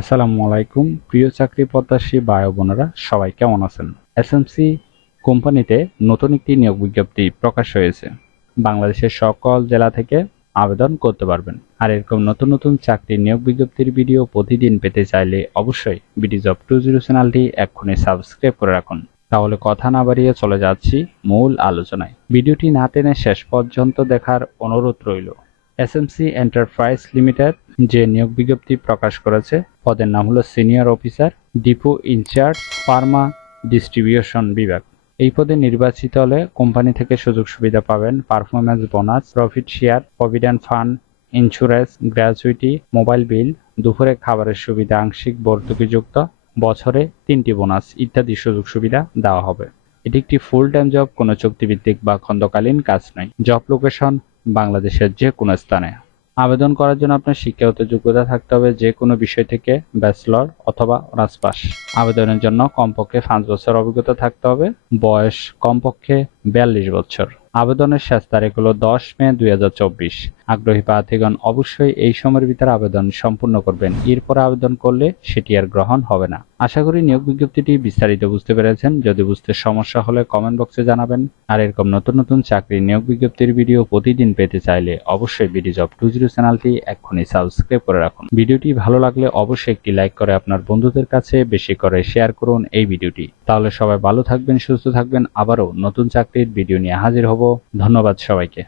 আসসালামু আলাইকুম, প্রিয় চাকরি প্রত্যাশী ভাই বোনেরা, সবাই কেমন আছেন? এসএমসি কোম্পানিতে নতুন একটি নিয়োগ বিজ্ঞপ্তি প্রকাশ হয়েছে। বাংলাদেশের সকল জেলা থেকে আবেদন করতে পারবেন। আর এরকম নতুন নতুন চাকরির নিয়োগ বিজ্ঞপ্তির ভিডিও প্রতিদিন পেতে চাইলে অবশ্যই বিডি জব টু জিরো চ্যানেলটি এক্ষুনি সাবস্ক্রাইব করে রাখুন। তাহলে কথা না বাড়িয়ে চলে যাচ্ছি মূল আলোচনায়। ভিডিওটি না টেনে শেষ পর্যন্ত দেখার অনুরোধ রইল। এসএমসি এন্টারপ্রাইজ লিমিটেড যে নিয়োগ বিজ্ঞপ্তি প্রকাশ করেছে, পদের নাম হলো senior officer, depot incharge, pharma distribution বিভাগ। এই পদে নির্বাচিত হলে কোম্পানি থেকে সুযোগ সুবিধা পাবেন performance bonus, profit share, provident fund, insurance, gratuity, mobile bill, দুপুরে খাবারের সুবিধা, আংশিক ভর্তুকিযুক্ত, বছরে তিনটি বোনাস ইত্যাদি সুযোগ সুবিধা দেওয়া হবে। এটি একটি ফুল টাইম জব কোনো চুক্তিভিত্তিক বা খন্দকালীন কাজ নয়। জব লোকেশন বাংলাদেশের যে কোনো স্থানে। আবেদন করার জন্য আপনার শিক্ষাগত যোগ্যতা থাকতে হবে যে কোনো বিষয় থেকে ব্যাচলর অথবা অনার্স পাস আবেদনের জন্য কমপক্ষে পাঁচ বছর অভিজ্ঞতা থাকতে হবে, বয়স কমপক্ষে বিয়াল্লিশ বছর। আবেদনের শেষ তারিখ হলো দশ মে দুই হাজার চব্বিশ। আগ্রহী প্রার্থীগণ অবশ্যই এই সময়ের ভিতরে আবেদন সম্পূর্ণ করবেন। এরপর আবেদন করলে সেটি আর গ্রহণ হবে না। আশা করি নিয়োগ বিজ্ঞপ্তিটি বিস্তারিত বুঝতে পেরেছেন। যদি বুঝতে সমস্যা হলে কমেন্ট বক্সে জানাবেন। আর এরকম নতুন নতুন চাকরি নিয়োগ বিজ্ঞপ্তির ভিডিও প্রতিদিন পেতে চাইলে অবশ্যই বিডি জব টু জিরো চ্যানেলটি এক্ষুনি সাবস্ক্রাইব করে রাখুন। ভিডিওটি ভালো লাগলে অবশ্যই একটি লাইক করে আপনার বন্ধুদের কাছে বেশি করে শেয়ার করুন এই ভিডিওটি। তাহলে সবাই ভালো থাকবেন, সুস্থ থাকবেন। আবারও নতুন চাকরির ভিডিও নিয়ে হাজির হব। ধন্যবাদ সবাইকে।